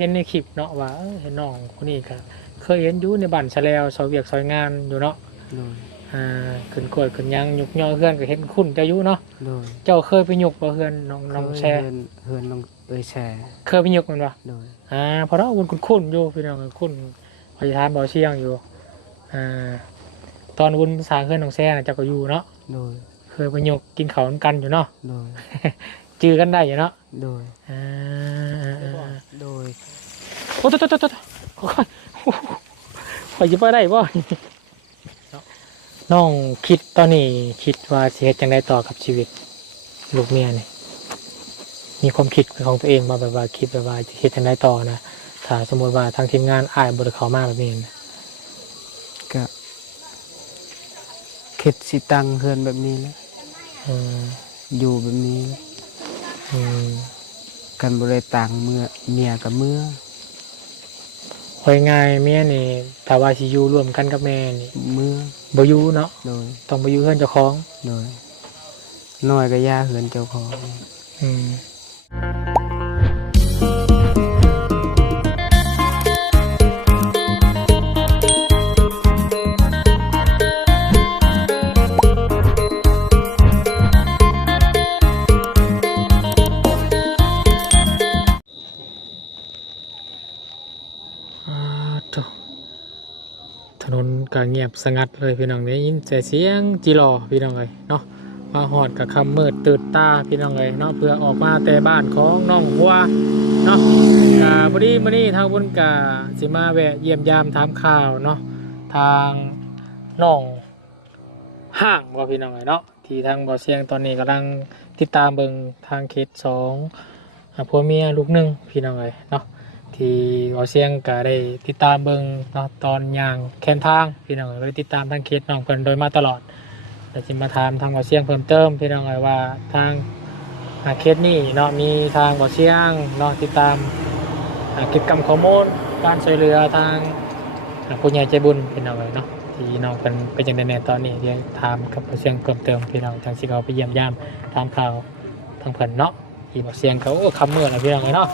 เห็นในคลิปเนาะว่าเห็นน้องคนนี้ก็เคยเห็นอยู่ในบ้านชะแลวซอยเวียกซอยงานอยู่เนาะโดยขึ้นกล้วยขึ้นยังยกย่อเฮือนก็เห็นคุ้นเจ้าอยู่เนาะโดยเจ้าเคยไปยกบ่เฮือนน้องแชร์เฮือนน้องแชร์เคยไปยกมันบ่โดยเพราะเราคุ้นอยู่พี่น้องคุ้นพยานบ่เชียงอยู่ตอนวุ้นสร้างเฮือนน้องแชร์น่ะเจ้าก็อยู่เนาะโดยเคยไปยกกินข้าวกันอยู่เนาะโดยจื้อกันได้อยู่เนาะโดยโดยโอ้โตขอยิบไปได้บ่น้องคิดตอนนี้คิดว่าสิเฮ็ดจังได๋ต่อกับชีวิตลูกเมียนี่มีความคิดของตัวเองมาแบบว่าคิดแบบว่าจะเฮ็ดจังได๋ต่อนะถ้าสมมุติว่าทางทีมงานอ้ายบ่ได้เข้ามาแบบนี้นะก็คิดสิตั้งเฮือนแบบนี้แหละอยู่แบบนี้กันบ่ได้ต่างเมื่อเมียกับเมื่อโอยง่ายเมียนี่ถ้าว่าสิอยู่ร่วมกันกับแม่นี่เมื่อบ่อยู่เนาะโดยต้องบ่อยู่เฮือนเจ้าของโดยน้อยก็ย่าเฮือนเจ้าของถนนก็เงียบสงัดเลยพี่น้องได้ยินแต่เสียงจิรอพี่น้องเลยเนาะมาหอดกับคำมืดตื่นตาพี่น้องเลยเนาะเพื่อออกมาแต่บ้านของน้องวัวเนาะพอดีมื้อนี้ทางบนกาสิมาแวะเยี่ยมยามถามข่าวเนาะทางน้องห้างว่าพี่น้องเลยเนาะที่ทางบ่อเสียงตอนนี้กำลังติดตามเบิ่งทางเคส2ผัวเมียลูกหนึ่งพี่น้องเลยเนาะที่บ่อเสียงก็ได้ติดตามเบิ่งเนาะตอนย่างแคนทางพี่น้องเลยติดตามทางเคสน้องเพิ่นโดยมาตลอดแต่จะมาถามทางบ่อเสียงเพิ่มเติมพี่น้องเลยว่าทางเคสนี้เนาะมีทางบ่อเสียงเนาะติดตามกิจกรรมข้อมูลการช่วยเหลือทางผู้ใหญ่ใจบุญพี่น้องเลยเนาะที่น้องเป็นจังได๋แน่ตอนนี้เดี๋ยวถามกับบ่อเสียงเพิ่มเติมพี่น้องจังสิเขาไปเยี่ยมยามถามข่าวทางเพิ่นเนาะที่บ่อเสียงเขาคำมื้อแล้วพี่น้องเลยเนาะ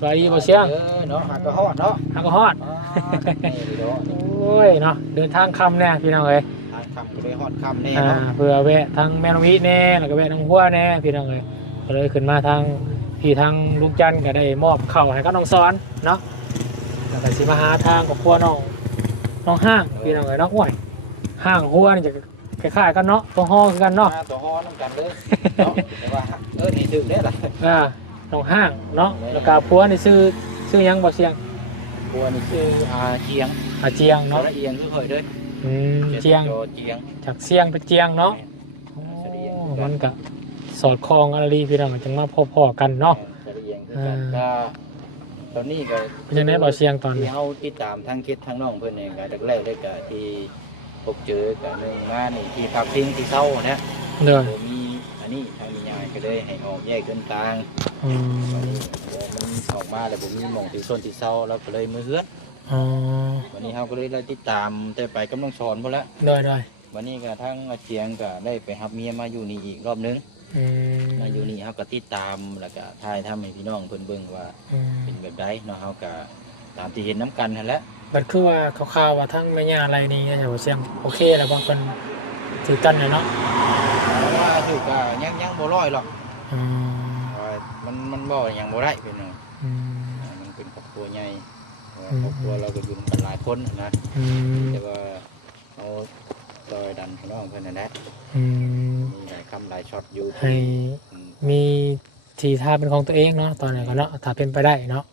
สวัสดีบ่อเสียงเนาะหากระฮอดเนาะหากระฮอดโอ้ยเนาะเดินทางค่ำแน่พี่น้องเอ้ยทางค่ำก็ได้ฮอดค่ำแน่เนาะเพื่อแวะทางแม่น้องวิแน่แล้วก็แวะน้องหัวแน่พี่น้องเอ้ยก็เลยขึ้นมาทางพี่ทางลุงจันทร์ก็ได้มอบข้าวให้กับน้องสอนเนาะแล้วก็สิมาหาทางกับครัวน้องห้างพี่น้องเอ้ยเนาะห้วยห้างหัวนี่จะคล้ายๆกันเนาะตัวฮ้อคือกันเนาะตัวฮ้อน้ำกันเลยเนาะแต่ว่านี่ดื่มได้ล่ะน้องห้างเนาะแล้วก็ผัวนี่ชื่อหยังบ่เสียงผัวนี่ชื่อเจียงเจียงเนาะเจียงคือเผยเด้อเจียงจากเสียงเป็นเจียงเนาะมันก็สอดคล้องอะไรพี่น้องจังมาพ่อๆกันเนาะก็ตอนนี้ก็เป็นยังไงบ่เสียงตอนนี้เฮาติดตามทางคิดทางน้องเพิ่นนี่ก็แรกๆเลยก็ที่พบเจอก็นึงมานี่ที่พักพิงที่เซาเนี่ยมีอันนี้ทางมียายก็เลยให้ออกแยกกันกลางวันนี้มันออกมาแล้วผมมีหม่องที่โซนที่เซาแล้วก็เลยมือเฮือดวันนี้เฮาก็เลยได้ติดตามแต่ไปกำลังสอนพุ่นละได้วันนี้ก็ทั้งอาเจียงก็ได้ไปรับเมียมาอยู่นี่อีกรอบนึงมาอยู่นี่เฮาก็ติดตามแล้วก็ถ่ายทำให้พี่น้องเพิ่นเบิ่งว่าเป็นแบบใดเนาะเฮาก็ตามที่เห็นน้ำกันนั่นแหละมันคือว่าข่าวๆว่าทั้งแม่ย่าอะไรนี่อย่าเสียงโอเคแล้วบางคนถือกันเนาะว่าถือก็ยังบ่ร้อยหรอกมันบ่ยังบ่ได้เป็นเนาะมันเป็นครอบครัวใหญ่ครอบครัวเราก็อยู่กันหลายคนนะแต่ว่าเอาลอยดันพี่น้องเพิ่นนั่นแหละมีหลายคำหลายช็อตอยู่ให้มีทีท่าเป็นของตัวเองเนาะตอนนี้ก็เนาะถ้าเป็นไปได้เนาะ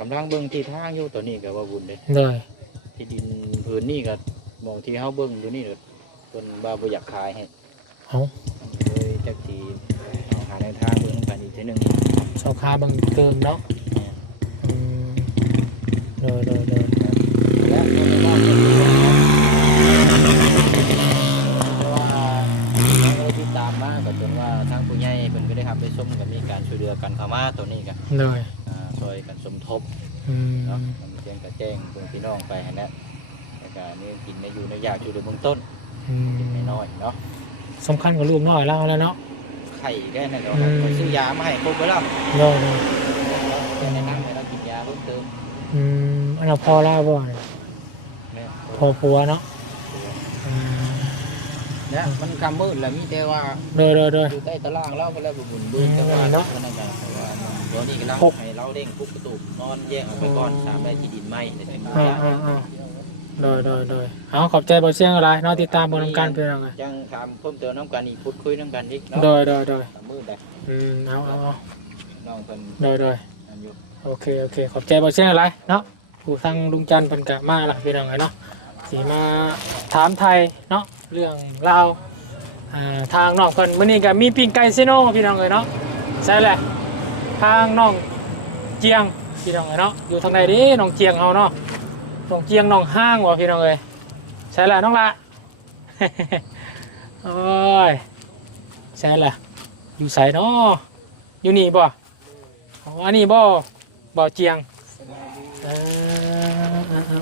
กำลังเบิ่งที่ทางอยู่ตัวนี้ก็ว่าบุญเลยที่ดินพื้นนี่ก็มองที่เฮาเบิ่งอยู่นี่ก็เพิ่นบ่อยากขายให้เลยจักทีเอาหาในทางเบิ่งกันอีกทีนึงสอบคาบังเติมเนาะแล้วที่ตามมาก็จนว่าทางผู้ใหญ่เพิ่นก็ได้ทำไปส้มก็มีการช่วยเหลือกันเข้ามาตัวนี้กันช่วยกันสมทบเนาะเพียงกระแจ้งเพื่อนพี่น้องไปนะแล้วก็นี่กินในอยู่ในยาช่วยเหลือเบื้องต้นกินน้อยเนาะสำคัญกับลูกน้อยแล้วเนาะไข่ได้นะเนาะซื้อยามาให้ครบไปแล้วเนาะในนั้น เราพอแล้วบ่เนี่ย แม่ พอผัวเนาะอืม เนี่ยมันคำมืดแล้วมีแต่ว่า โดย อยู่ใต้ตารางเราก็แล้วบุญบุญแต่ว่าเนาะนั่นก็ตอนนี้กำลังให้เราเร่งปุ๊บประตูนอนแยกออกไปก่อน3ได้ที่ดินไหม้ในสาย โดยเอาขอบใจบ่เสียงอะไรเนาะติดตามบนการเป็นยังไง ยังถามเพิ่มเติมน้ำกันอีกพูดคุยน้ำกันอีกเนาะ โดย มืดเลย เอา น้องเพิ่น โดย อันอยู่ โอเคขอบใจบ่เสียงอะไรเนาะผู้ทางลุงจันทร์เพิ่นกะมาล่ะเป็นยังไงเนาะสิมาถามไทยเนาะเรื่องราวทางน้องเพิ่นมื้อนี้ก็มีปิ้งไก่ซิโนพี่น้องเอ้ยเนาะใช่แหละทางน้องเจียงพี่น้องเอ้ยเนาะอยู่ทางใดเดิน้องเจียงเฮาเนาะน้องเจียงน้องห้างว่ะพี่น้องเอ้ยใช่แหละน้องละ โอ้ยใช่แหละอยู่ไสเนาะอยู่นี่บ่อ๋ออันนี้บ่เจียง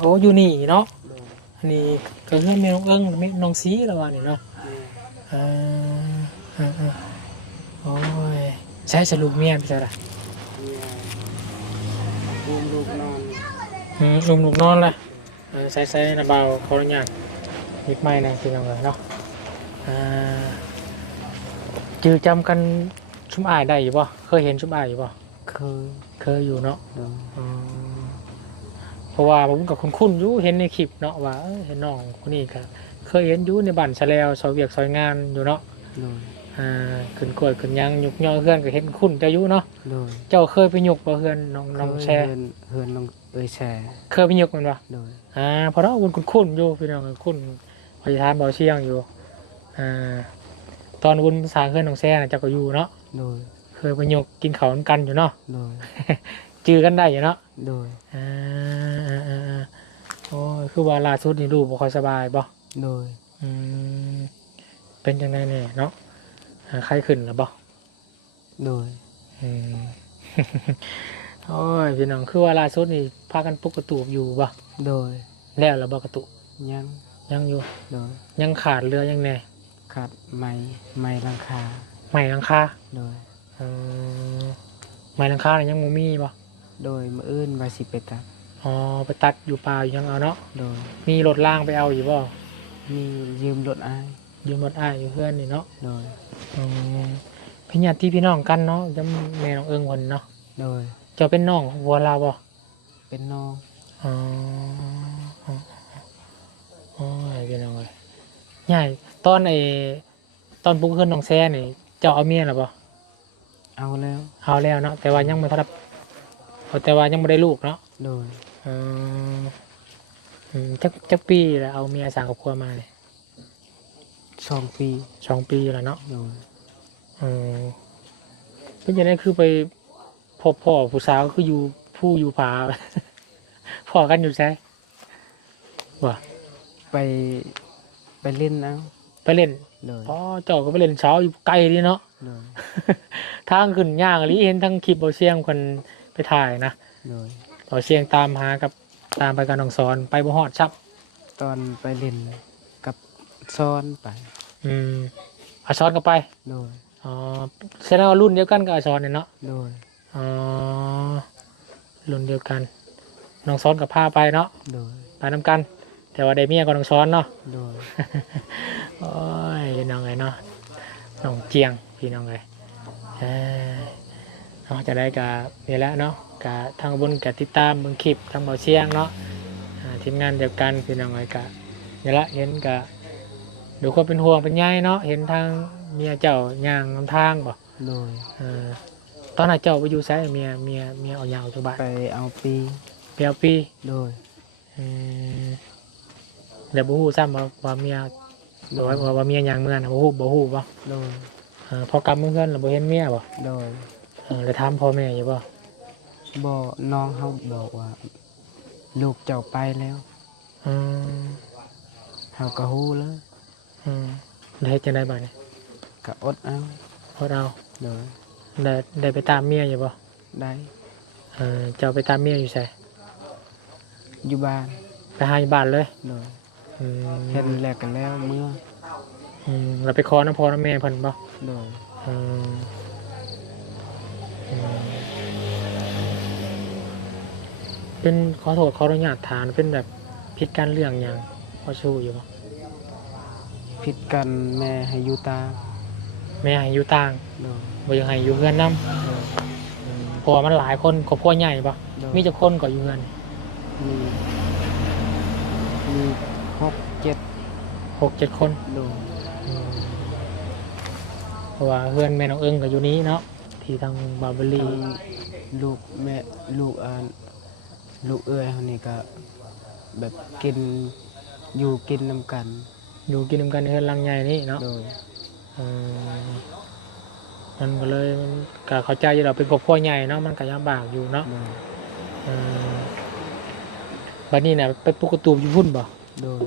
โอ้อยู่นี่เนาะอันนี้ก็เพื่อนแม่น้องเอิงแม่น้องสีแล้วว่านี่เนาะโอ้ยใช้สรุปเมียนไปจ้ะล่ะ อุ้มลูกนอน ลุมลูกนอนเลยใส่ระเบาขออนุญาตนิดไม่นะพี่น้องเลยเนาะจือจำกันชุ่มอายได้อยู่ป่ะเคยเห็นชุ่มอายอยู่ป่ะ เคยอยู่เนาะเพราะว่าผมกับคุ้นๆอยู่เห็นในคลิปเนาะว่าเห็นน้องคนนี้ก็เคยเห็นอยู่ในบ้านชาแลวซอยเวียกซอยงานอยู่เนาะขึ้นกล้วยขึ้นยังยุกย่อเพื่อนก็เห็นคุ้นจะอยู่เนาะเจ้าเคยไปยุกบ่เพื่อนน้องแชร์ เฮือนน้องแชร์ เคยไปยุกมันป่ะเพราะเราคุ้นๆอยู่พี่น้องคุ้นพยาทานบ่อเชียงอยู่ตอนวุ้นภาษาเพื่อนน้องแชร์นะเจ้าก็อยู่เนาะเคยไปยุกกินข้าวกันอยู่เนาะจือกันได้อยู่เนาะโอ้ยคือว่าล่าสุดนี่ลูกบ่ค่อยสบายบ่เป็นจังไดเนี่ยเนาะไข้ขึ้นแล้วบ่โอ้ยพี่น้องคือว่าล่าสุดนี่พากันปลุกกระตูบอยู่บ่แล้วบ่กระตุยังอยู่ยังขาดเรือยังแน่ ขาดไม้หลังคา ไม้หลังคาไม้หลังคายังบ่มีบ่ โดยมื้ออื่นว่าสิไปตัด ไปตัดอยู่ป่าอยู่ยังเอาเนาะมีรถล่างไปเอาอยู่บ่ มียืมรถอ้าย อยู่เพื่อนนี่เนาะพี่ญาติพี่น้องกันเนาะจะแม่น้องเอิงคนเนาะจะเป็นน้องวัวลาบ่ เป็นน้อง โอ้ยพี่น้องเลยใหญ่ตอนปลุกขึ้นน้องแซ่นี่เจ้าเอาเมียหรือบ่ เอาแล้ว เนาะแต่ว่ายังไม่ทันแต่ว่ายังไม่ได้ลูกเนาะจักปีแล้วเอาเมียสร้างครอบครัวมาเลย 2 ปี 2 ปีแล้วเนาะเป็นยังไงคือไปพบพ่อผู้สาวคืออยู่ผา พ่อกันอยู่ใช่ว่ะไปเล่นเอา ไปเล่นอ๋อเจ้าก็ไปเล่นเช้าอยู่ไกลดีเนาะทางขึ้นย่างaliเห็นทั้งคลิปเบาเชียงคนไปถ่ายนะเบาเชียงตามหากับตามไปกับน้องสอนไปบ่ฮอดชับ ตอนไปเล่นกับซ้อนไปอาช้อนก็ไปแสดงว่ารุ่นเดียวกันกับอาช้อนเนี่ยเนาะรุ่นเดียวกันน้องซ้อนกับผ้าไปเนาะไปน้ำกันแต่ว่าได้เมียกับน้องซ้อนเนาะโอ้ยน้องไงเนาะน้องเจียงพี่น้องไงจะได้กับนี่แหละเนาะกับทางบนกับติดตามเบิ่งคลิปทางเบาเชียงเนาะทีมงานเดียวกันพี่น้องไงกับนี่แหละเห็นกับดูคนเป็นห่วงเป็นใยเนาะเห็นทางเมียเจ้าย่างนำทางบ่ตอนนั้นเจ้าไปอยู่ไสเมียเอาย่างออกจากบ้านไปเอาปี เดี๋ยวบ่ฮู้ซ้ำว่าเมียว่าเมียย่างเมื่อนะบ่ฮู้บ่พอกลับเมื่อเพื่อนเราบ่เห็นเมียบ่เลยถามพ่อแม่อยู่บ่น้องเขาบอกว่าลูกเจ้าไปแล้วเขาก็ฮู้แล้วได้เฮ็ดจังได๋บัดนี้ก็อดเอาได้ไปตามเมียอยู่บ่ได้เจ้าไปตามเมียอยู่ไสอยู่บ้านไปหาอยู่บ้านเลยเห็นแลกกันแล้วเมื่อเราไปขอน้ำพ่อน้ำแม่เพิ่นบ่ เป็นขอโทษขออนุญาตถามเป็นแบบผิดการเรื่องอย่างพอชูอยู่บ่ ผิดกันแม่ให้อยู่ตาม แม่ให้อยู่ต่าง โดย บ่อยังให้อยู่เฮือนนํเพราะว่ามันหลายคนครอบครัวใหญ่ปะ โดย มีจักคนก็อยู่เฮือน มีมีหกเจ็ด 6-7 คน โดย อืมเพราะว่าเฮือนแม่น้องเอิงก็อยู่นี้เนาะที่ทางบาร์เบอรี่ ทั้งลูกแม่ลูกลูกเอ้ยเขานี่ก็แบบกินอยู่กินนำกัน อยู่กินนำกันในเฮือนหลังใหญ่นี่เนาะ โดย เออมันก็เลยมันก็เข้าใจอยู่เราเป็นครอบครัวใหญ่เนาะมันก็ยากบากอยู่เนาะ โดย เออบัดนี้น่ะไปปลุกกระตูบอยู่พุ่นบ่ โดย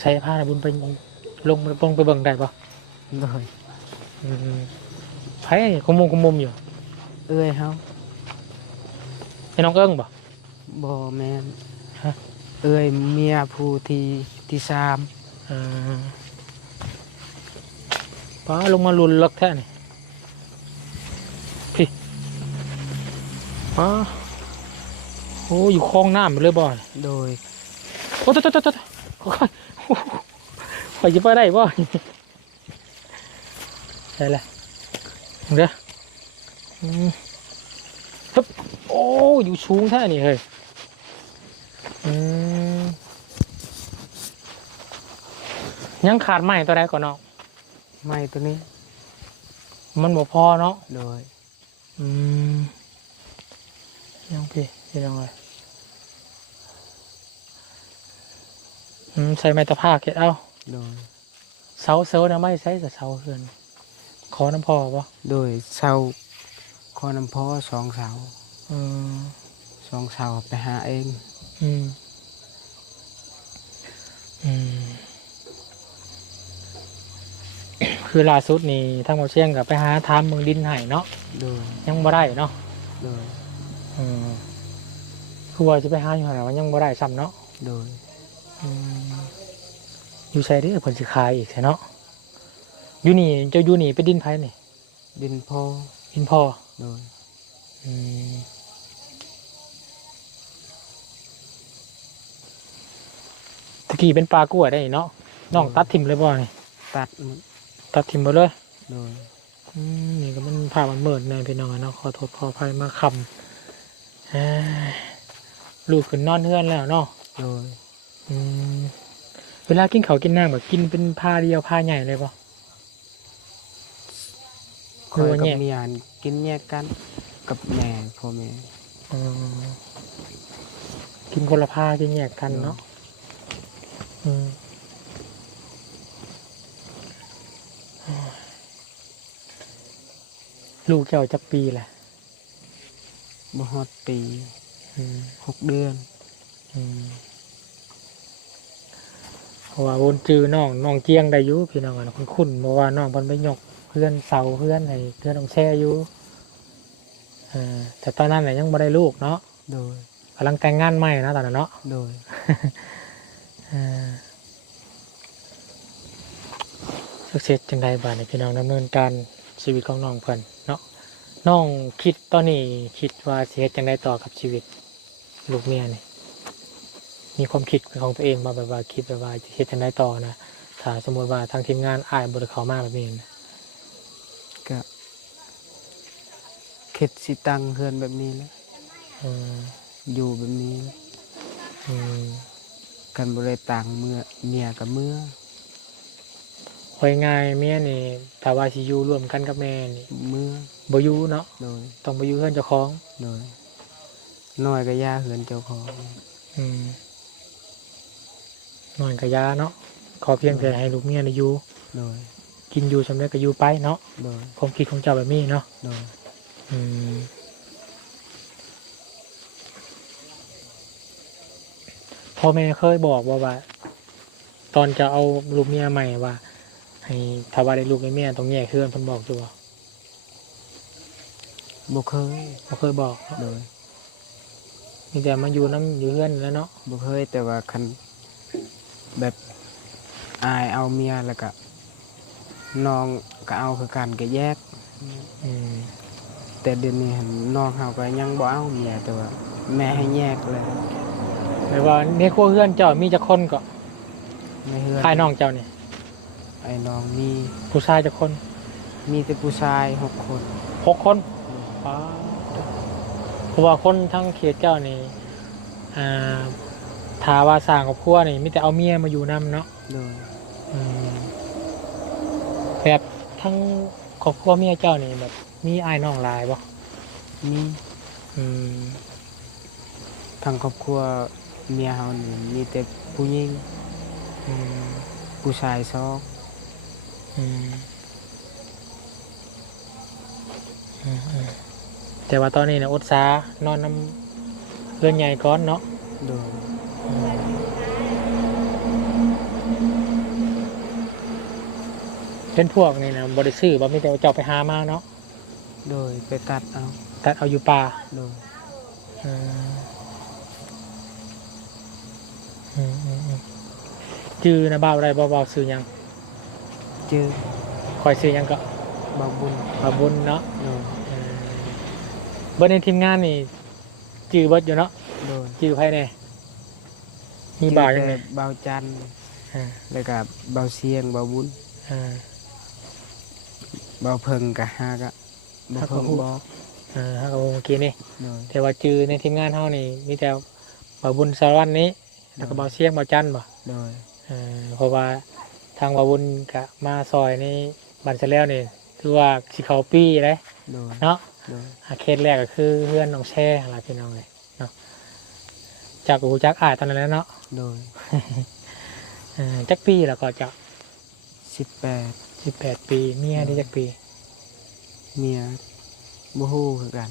ใช้ผ้าบุญไปลงไปเบิ่งได้ปะ โดย ไผ่ขมุมอยู่ เอ้ยเขา ไอ้น้องเอิ้งปะ บ่แม่น ฮะ เอ้ยเมียผู้ที่สาม ป้าลงมาลุนลักแท้นี่พี่ป้าโอ้อยู่คลองน้ำเลยบ่อย โดย โอ้ตะค่อยๆข่อยจะไปได้บ่ได้ละเด้อฮึบโอ้อยู่สูงแท้นี่เฮ้ยยังขาดไม้ตัวใดก่อนเนาะ ไม้ตัวนี้ มันบ่พอเนาะ โดย ยังพี่ยังไงใส่ไม้ตะภาคเก็ดเอา โดย เสานะไม่ใช่แต่เสาเฮือนขอน้ำพอปะ โดยเสาคอน้ำพอสองเสา อืม สองเสาไปหาเอง อืมอืมคือล่าสุดนี่ทางหมอเชียงกับไปหาทามเมืองดินไห่เนาะ โดย ยังบ่ได้เนาะ โดย อืมคือว่าจะไปหาอยู่ไหนว่ายังบ่ได้ซ้ำเนาะ โดย อืมอยู่ใช่ดิผลสิขายอีกใช่เนาะอยู่นี่เจ้าอยู่นี่ไปดินไผ่นี่ ดินพอ ดินพ่อ โดย อืมตะกี้เป็นปลากล้วยได้เนาะน้องตัดทิมเลยบ่นี่ ตัดหมด ตัดทิมหมดเลย โดย นี่ก็มันผ่ามันเมิดในพี่น้องอะเนาะขอโทษขออภัยมาคำลูกขึ้นนอนเฮือนแล้วเนาะ โดย อืมเวลากินเขาวกินน้ำแบบกินเป็นผ้าเดียวผ้าใหญ่เลยปะ คอยกับ แยก เมียนกินแยกกันกับแม่พ่อแม่ อืมกินคนละผ้ากินแยกกันเนาะอืมลูกเจ้าจักปีแหละ บ่ฮอดปี อืม 6 เดือน อืมเพราะว่าวนจือน้องเจียงได้อยู่พี่น้องอะคุ้นๆเพราะว่าน้องเพิ่นไปยกเพื่อนเสาเพื่อนให้เพื่อนน้องแช่อยู่แต่ตอนนั้นเนี่ยยังไม่ได้ลูกเนาะ โดย กำลังแต่งงานใหม่นะตอนนั้นเนาะ โดย สักเสร็จจังใดบ้านพี่น้องดำเนินการชีวิตของน้องเพิ่นเนาะน้องคิดตอนนี้คิดว่าสิเฮ็ดจังใดต่อกับชีวิตลูกเมียนี่มีความคิดของตัวเองมาแบบว่าคิดแบบว่าจะเฮ็ดจังใดต่อนะถ้าสมมติว่าทางทีมงานอ้ายบ่ได้เข้ามาแบบนี้นะ ก็เข็ดสิตังเฮือนแบบนี้แหล้ว อืม อยู่แบบนี้แหละ อืม กันบ่ได้ตังเมื่อเมียกับเมื่อ คอยง่ายเมียนี่ถ้าว่าสิอยู่ร่วมกันกับแม่นี่ เมื่อ บ่อยู่เนาะ โดย ต้องไปอยู่เฮือนเจ้าของ โดยน้อยก็ย่าเฮือนเจ้าของ อืมนอนกับยาเนาะขอเพียงแต่ให้ลูกเมียได้อยู่ โดย กินอยู่สำเร็จก็อยู่ไปเนาะ โดย ความคิดของเจ้าแบบนี้เนาะ โดย อืมพ่อแม่เคยบอกว่า ตอนจะเอาลูกเมียใหม่ว่า ให้ถ้าว่าได้ลูกได้เมียต้องแยกเฮือนเพิ่นบอกอยู่บ่ บ่เคย บ่เคยบอกเนาะ โดย มีแต่มาอยู่อยู่เฮือนแล้วเนาะ บ่เคยแต่ว่าคันแบบอายเอาเมียแล้วก็น้องก็เอาคือกันก็แยก อืม แต่เดี๋ยวนี้หั่นน้องเฮาก็ยังบ่เอาเมียแต่ว่า แม่ให้แยกเลย หรือว่าในครัวเฮือนเจ้ามีจักคนก็ ไม่เฮือน ภายน้องเจ้านี่ ไอ้น้องมี ผู้ชายจักคน มีแต่ผู้ชาย6 คน 6 คนป๊าดเพราะว่าคนทั้งเขตเจ้านี่ถ้าว่าสร้างครอบครัวนี่มีแต่เอาเมียมาอยู่นํเนาะ โดย อืมแบบทั้งครอบครัวเมียเจ้านี่แบบมีอ้ายน้องหลายบ่ มี อืม ทางครอบครัวเมียเฮานี่มีแต่ผู้หญิง อืม ผู้ชาย2 อืมแต่ว่าตอนนี้นะอดสานอนน้ำเพื่อนใหญ่ก้อนเนาะ โดย เป็นพวกนี่นะบริสื่อบ่มีแต่ว่าเจ้าไปหามาเนาะ โดยไปตัดเอา แต่เอาอยู่ป่า โดย อืมอืมอืมอืมจื้อนะเบาได้เบาซื้อหยัง ชื่อ คอยซื้อหยังก็ บ่าวบุญ บาบุญเนาะ โดย เบิร์ในทีมงานนี่จื้อเบิร์ดอยู่เนาะ โดย จื้อไพ่เนี่ยมีบ่าวยังไง ชื่อแต่บ่าวจันทร์ อ่า แล้วก็บ่าวเสียงบ่าวบุญ อ่า บ่าวเพิ่งก็หากะบ่าวเพิ่งบอก ฮักเอาเมื่อกี้นี่ โดย แต่ว่าจือในทีมงานเฮานี่มีแต่บ่าวบุญสารวัตรนี้แล้วก็บ่าวเสียงบ่าวจันทร์บ่ โดย เพราะว่าทางบ่าวบุญก็มาซอยนี่บันเสร็จแล้วนี่คือว่าสิเข้าปีเลย โดย เนาะ โดย เคสแรกก็คือเพื่อนน้องแช่ล่ะพี่น้องเลยเนาะจากอูจักอ้ายตอนนั้นแหล้วเนาะ โดย จักปีแล้วก็จะ 18 18 ปีเมียได้จักปี เมียบ่ฮู้คือกัน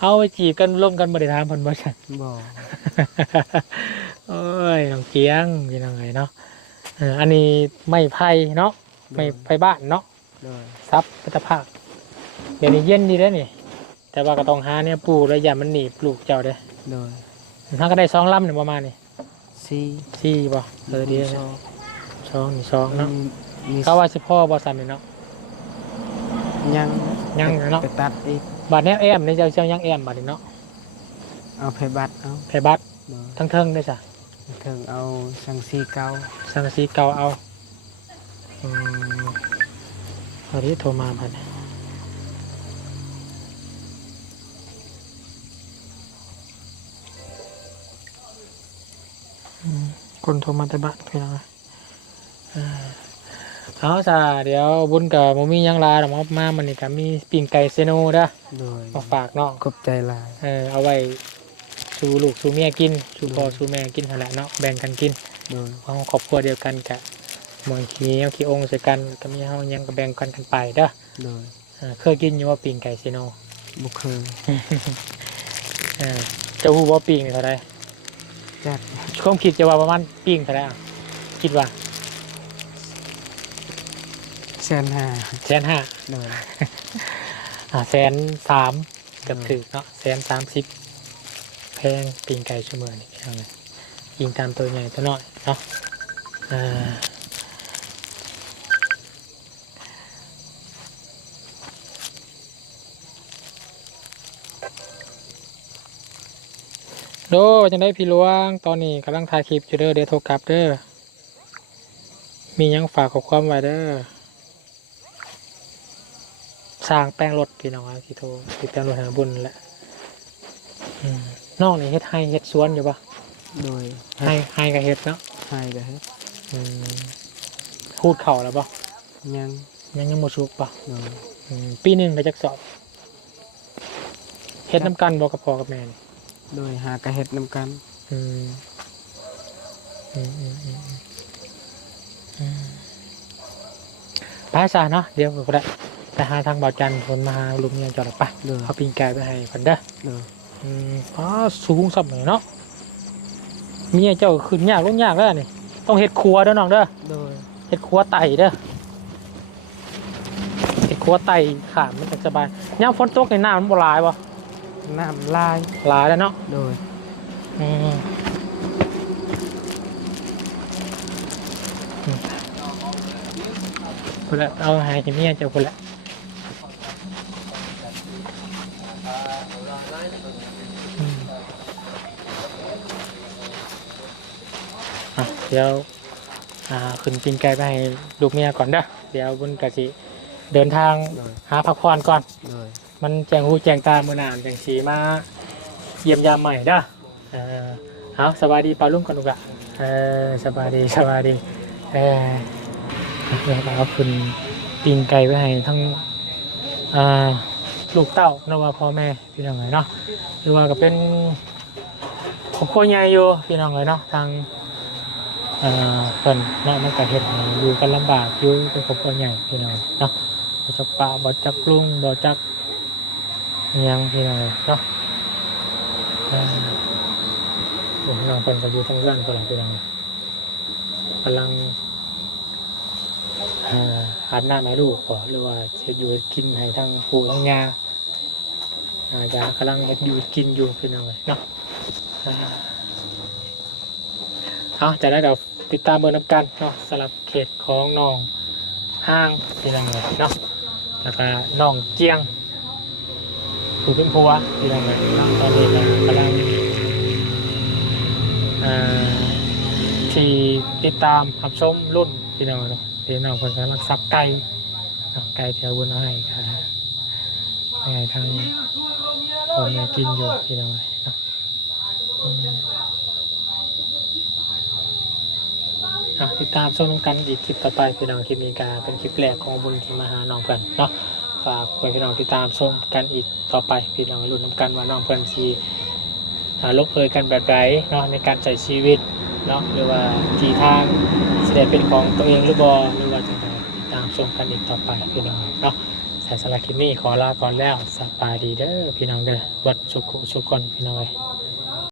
เอาไปจีบกันร่วมกันบ่ได้ถามเพิ่นบ่ใช่ บ่ โอ้ยน้องเจียงพี่น้องเลยเนาะอันนี้ไม้ไผ่เนาะไม้ไผ่บ้านเนาะ โดย ซับพัตภาคเดี๋ยวนี้เย็นดีแล้วนี่ แต่ว่าก็ต้องหาเนี่ยปลูกแล้วอย่ามันหนีบปลูกเจ้าเด้ โดย ถ้าก็ได้2 ลำเนี่ยประมาณนี้ 4 4บ่ดี ช นะ อบ 2นี่2เนาะ มี เขาว่าสิพ่อบ่ซ้ำนี่เนาะ ยัง ยังเนาะ ไปตัดอีก บาดแนวแอมนี่เจ้ายังแอมบาดนี่เนาะ เอาไปบัดเอา ไผบัตร โดย ทั้งเทิงได้จ้ะ ถึงเอาสังสีเก่า สังกะสีเก่าเอาเอาที่โทรมาพันคนโทรมาแต่บ้านพี่น้องเอาจ้ะเดี๋ยวบุญกับมูมี่ยังลาดอกมามันนี่ก็มีปิ้งไก่เซโน่เด้อ โดย มาฝากน้อง ขอบใจหลาย เอาไว้สู่ลูกสู่เมียกินสู่พ่อสู่แม่กินนั่นแหละเนาะแบ่งกันกิน โดย เพราะครอบครัวเดียวกันกะเหมือนขี้เงี้ยวขี้องค์ใส่กันก็มีเฮายังก็แบ่งกันไปเด้อ โดย เคยกินอยู่ว่าปิ้งไก่เซโน่ บ่เคย จะฮู้ว่าปิ้งนี่เท่าไหร่ จัก ความคิดจะว่าประมาณปิ้งเท่าไหร่คิดว่า 150,000 150,000 โดย 130,000กับถึกเนาะ130,000แพงปิ้งไก่ชั่วโมงนี่เอาไงยิงตามตัวใหญ่ตัวน้อยเนาะโดจังได้พี่หลวงตอนนี้กำลังถ่ายคลิปอยู่เด้อเดี๋ยวโทรกลับเด้อมียังฝากขอความไว้เด้อสร้างแป้งรถพี่น้องที่โทรติดแป้งรถหาบุญแหละนอกนี่เฮ็ดให้เฮ็ดสวนอยู่ปะ โดย ให้กับเฮ็ดเนาะ ให้ก็เฮ็ด พูดเข่าแล้วปะ ยัง ยังหมดสุกปะ โดย ปีหนึ่งไปจักสอบเฮ็ดน้ำกันบอกกับพ่อกับแม่นี่ โดยหาก็เฮ็ดนํกัน อืมไปซะเนาะเดี๋ยวก็ได้ไปหาทางบ่าวจันทร์คนมาหาลุงเมียจอดปะ โดย เอาปิ้งไก่ไปให้คนเด้อ โดย สูงสับหน่อยเนาะเมียเจ้าขึ้นยากลงยากแล้วนี่ต้องเฮ็ดครัวเด้อน้องเด้อ โดย เฮ็ดครัวไต่เด้อเฮ็ดครัวไต่ขามมันจะสบายยามฝนตกในน้ำมันบ่หลายบ่ น้ำลาย หลายแล้วเนาะ โดย พุ่นละเอาให้เมียเจ้าพุ่นละ เดี๋ยวขึ้นปิงไก่ไปให้ลูกเมียก่อนเด้อเดี๋ยวบุญกะสิเดินทางหาพักผ่อนก่อน โดย มันแจงหูแจงตาเมื่อนานแจงสีมาเยี่ยมยามใหม่เด้อเอาสบายดีปลาลุ่มกันลูกละสบายดีเดี๋ยวเราขึ้นปิงไก่ไปให้ทั้งลูกเต้านะว่าพ่อแม่พี่น้องเลยเนาะหรือว่าก็เป็นครอบครัวใหญ่อยู่พี่น้องเลยเนาะทางเพิ่นเนาะมันก็เฮ็ดให้อยู่กันลำบากอยู่เป็นครอบครัวใหญ่พี่น้องเนาะบ่จักป้าบ่จักลุงบ่จักอิหยังพี่น้องเลยเนาะผมน้องเพิ่นก็อยู่ทั้งเรือนเพิ่นล่ะพี่น้องกำลังอาบน้ำให้ลูกบ่หรือว่าเฮ็ดอยู่กินให้ทั้งปู่ทั้งย่าจะกำลังเฮ็ดอยู่กินอยู่พี่น้องเลยเนาะจะได้เราติดตามเบอร์น้ำกันเนาะสำหรับเขตของน้องห้างพี่น้องเลยเนาะแล้วก็น้องเจียงผู้เป็นผัวพี่น้องเลยเนาะตอนนี้กำลังที่ติดตามรับชมรุ่นพี่น้องเนาะพี่น้องคนกำลังซับไก่ไก่แถวบนอ้อยค่ะไก่ทางคนกินอยู่พี่น้องเลยเนาะติดตามชมกันอีกคลิปต่อไปพี่น้องคลิปนี้ก็เป็นคลิปแรกของบุญที่มาหาน้องเพื่อนเนาะฝากพี่น้องติดตามชมกันอีกต่อไปพี่น้องรุ่นน้ำกันว่าน้องเพื่อนสีลบเอยกันแบบไรเนาะในการใช้ชีวิตเนาะหรือว่าทีทางแสดงเป็นของตัวเองหรือบอหรือว่าจะติดตามชมกันอีกต่อไปพี่น้องเนาะสายสารคลิปนี้ขอลาก่อนแล้วสบายดีเด้อพี่น้องเด้อวัดสุขสุขคนพี่น้องเลย